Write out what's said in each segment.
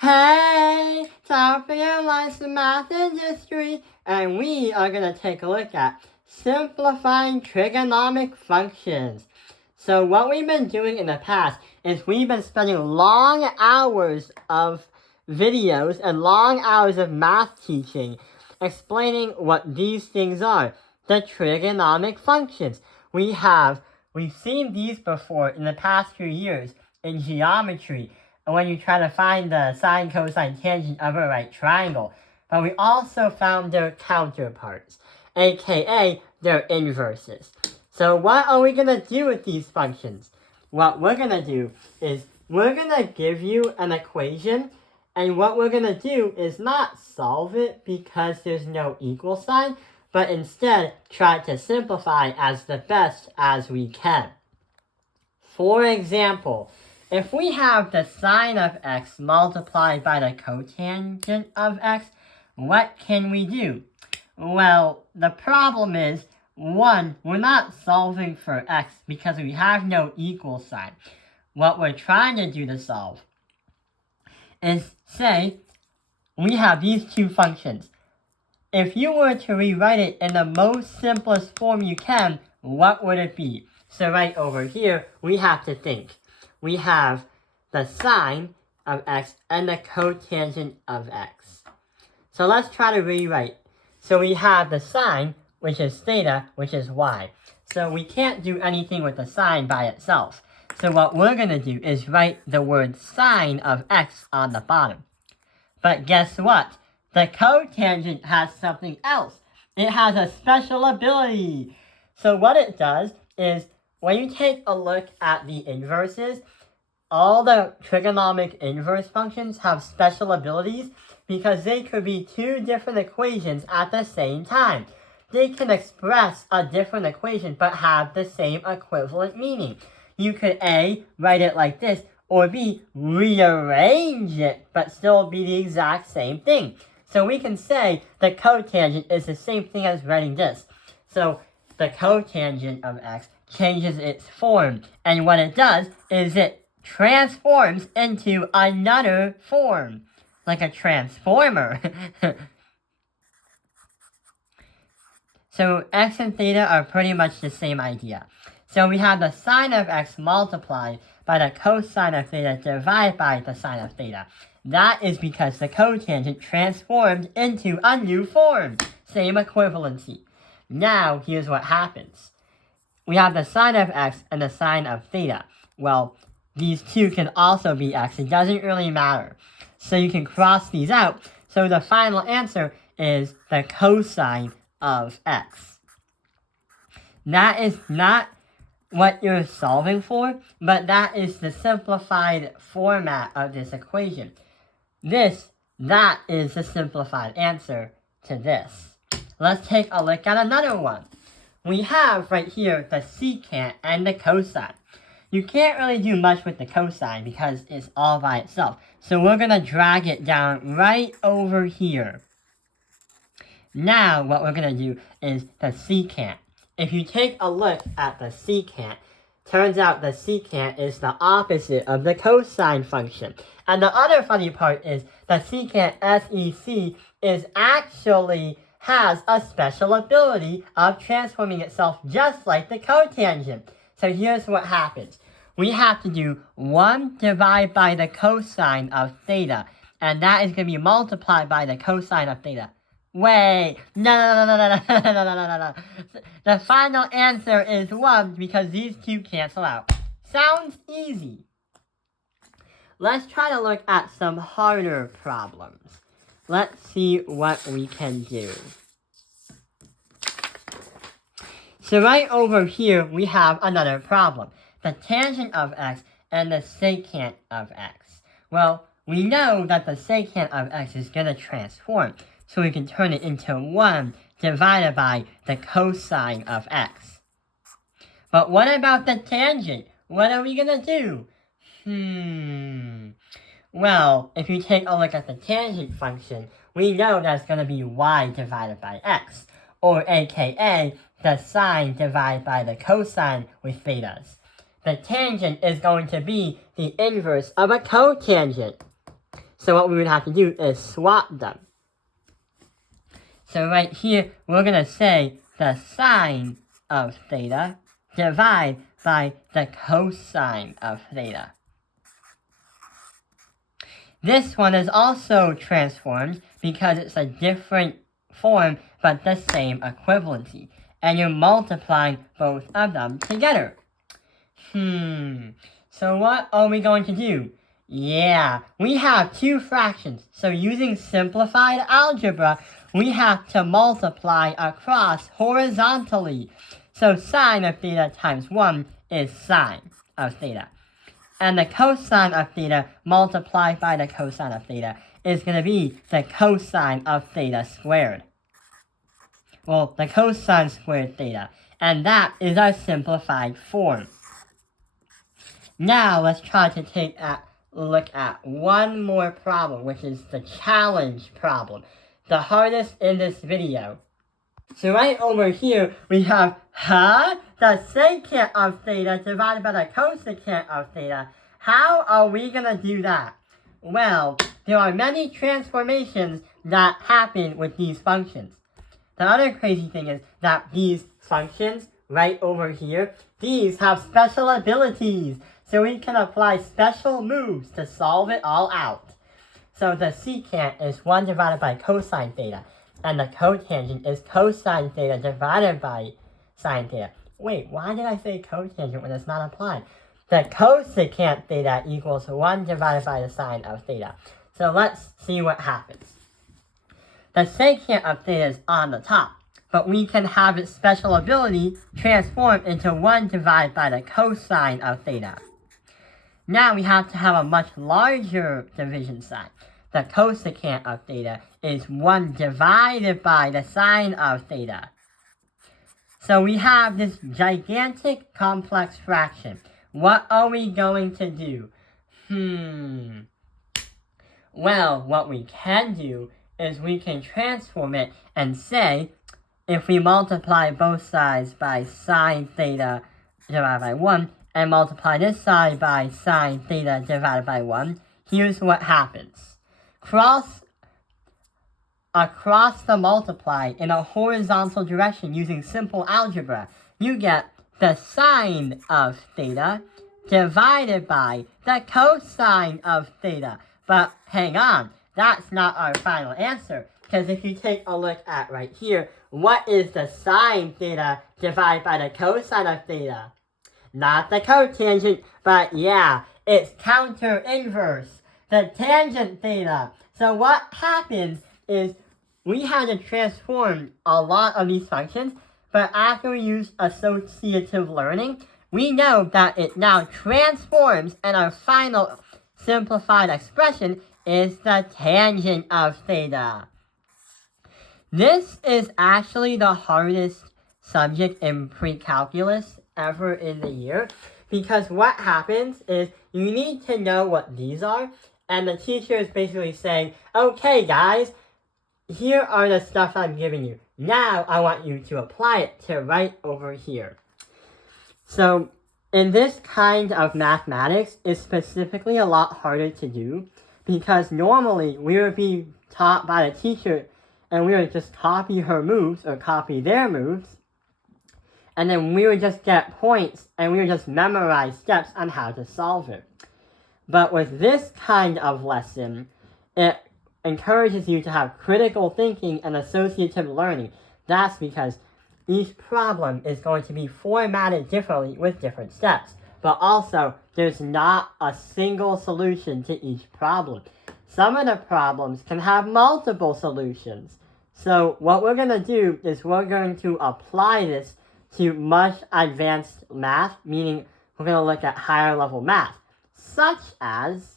Hey, Topic Life the Math Industry, and we are going to take a look at simplifying trigonomic functions. So what we've been doing in the past is we've been spending long hours of videos and long hours of math teaching explaining what these things are, the trigonomic functions. We've seen these before in the past few years in geometry, when you try to find the sine, cosine, tangent of a right triangle. But we also found their counterparts, aka their inverses. So what are we going to do with these functions? What we're going to do is we're going to give you an equation, and what we're going to do is not solve it because there's no equal sign, but instead try to simplify as the best as we can. For example, if we have the sine of x multiplied by the cotangent of x, what can we do? Well, the problem is, one, we're not solving for x because we have no equal sign. What we're trying to do to solve is, say, we have these two functions. If you were to rewrite it in the most simplest form you can, what would it be? So right over here, we have to think. We have the sine of x and the cotangent of x. So let's try to rewrite. So we have the sine, which is theta, which is y. So we can't do anything with the sine by itself. So what we're going to do is write the word sine of x on the bottom. But guess what? The cotangent has something else. It has a special ability. So what it does is, when you take a look at the inverses, all the trigonomic inverse functions have special abilities because they could be two different equations at the same time. They can express a different equation but have the same equivalent meaning. You could A, write it like this, or B, rearrange it but still be the exact same thing. So we can say the cotangent is the same thing as writing this. So the cotangent of x changes its form, and what it does is it transforms into another form, like a transformer. So x and theta are pretty much the same idea. So we have the sine of x multiplied by the cosine of theta divided by the sine of theta. That is because the cotangent transformed into a new form. Same equivalency. Now, here's what happens. We have the sine of x and the sine of theta. Well, these two can also be x. It doesn't really matter. So you can cross these out. So the final answer is the cosine of x. That is not what you're solving for, but that is the simplified format of this equation. That is the simplified answer to this. Let's take a look at another one. We have right here the secant and the cosine. You can't really do much with the cosine because it's all by itself. So we're going to drag it down right over here. Now what we're going to do is the secant. If you take a look at the secant, turns out the secant is the opposite of the cosine function. And the other funny part is the secant SEC is actually has a special ability of transforming itself just like the cotangent. So here's what happens. We have to do 1 divided by the cosine of theta, and that is going to be multiplied by the cosine of theta. Wait, no. The final answer is 1 because these two cancel out. Sounds easy. Let's try to look at some harder problems. Let's see what we can do. So right over here, we have another problem. The tangent of x and the secant of x. Well, we know that the secant of x is going to transform. So we can turn it into 1 divided by the cosine of x. But what about the tangent? What are we going to do? Well, if you take a look at the tangent function, we know that's going to be y divided by x, or aka the sine divided by the cosine with thetas. The tangent is going to be the inverse of a cotangent. So what we would have to do is swap them. So right here, we're going to say the sine of theta divided by the cosine of theta. This one is also transformed because it's a different form but the same equivalency. And you're multiplying both of them together. So what are we going to do? Yeah, we have two fractions. So using simplified algebra, we have to multiply across horizontally. So sine of theta times 1 is sine of theta. And the cosine of theta multiplied by the cosine of theta is going to be the cosine of theta squared. Well, the cosine squared theta. And that is our simplified form. Now let's try to take a look at one more problem, which is the challenge problem. The hardest in this video. So right over here, we have the secant of theta divided by the cosecant of theta. How are we going to do that? Well, there are many transformations that happen with these functions. The other crazy thing is that these functions right over here, these have special abilities. So we can apply special moves to solve it all out. So the secant is 1 divided by cosine theta. And the cotangent is cosine theta divided by sine theta. Wait, why did I say cotangent when it's not applied? The cosecant theta equals 1 divided by the sine of theta. So let's see what happens. The secant of theta is on the top, but we can have its special ability transform into 1 divided by the cosine of theta. Now we have to have a much larger division sign. The cosecant of theta is 1 divided by the sine of theta. So we have this gigantic complex fraction. What are we going to do? Well, what we can do is we can transform it and say, if we multiply both sides by sine theta divided by 1, and multiply this side by sine theta divided by 1, here's what happens. Across the multiply in a horizontal direction using simple algebra, you get the sine of theta divided by the cosine of theta. But hang on, that's not our final answer. Because if you take a look at right here, what is the sine theta divided by the cosine of theta? Not the cotangent, but yeah, it's counter inverse, the tangent theta. So what happens is we had to transform a lot of these functions, but after we use associative learning, we know that it now transforms, and our final simplified expression is the tangent of theta. This is actually the hardest subject in pre-calculus ever in the year, because what happens is you need to know what these are, and the teacher is basically saying, okay guys, here are the stuff I'm giving you. Now I want you to apply it to right over here. So in this kind of mathematics, it's specifically a lot harder to do, because normally we would be taught by the teacher and we would just copy her moves or copy their moves, and then we would just get points and we would just memorize steps on how to solve it. But with this kind of lesson, it encourages you to have critical thinking and associative learning. That's because each problem is going to be formatted differently with different steps. But also, there's not a single solution to each problem. Some of the problems can have multiple solutions. So what we're going to do is we're going to apply this to much advanced math, meaning we're going to look at higher level math, such as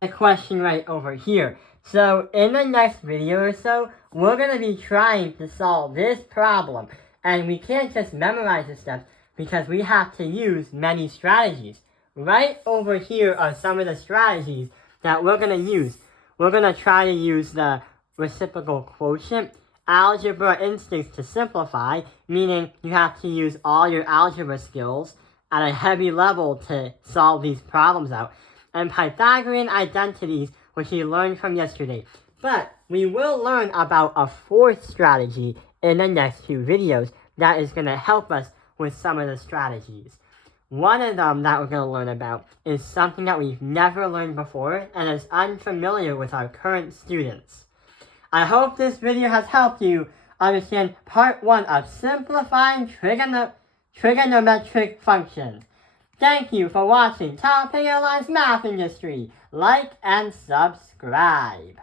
the question right over here. So in the next video or so, we're going to be trying to solve this problem, and we can't just memorize the steps because we have to use many strategies. Right over here are some of the strategies that we're going to use. We're going to try to use the reciprocal quotient, algebra instincts to simplify, meaning you have to use all your algebra skills at a heavy level to solve these problems out, and Pythagorean identities, which we learned from yesterday. But we will learn about a fourth strategy in the next few videos that is going to help us with some of the strategies. One of them that we're going to learn about is something that we've never learned before and is unfamiliar with our current students. I hope this video has helped you understand part 1 of simplifying trigonometric functions. Thank you for watching Top Airlines Math Industry. Like and subscribe.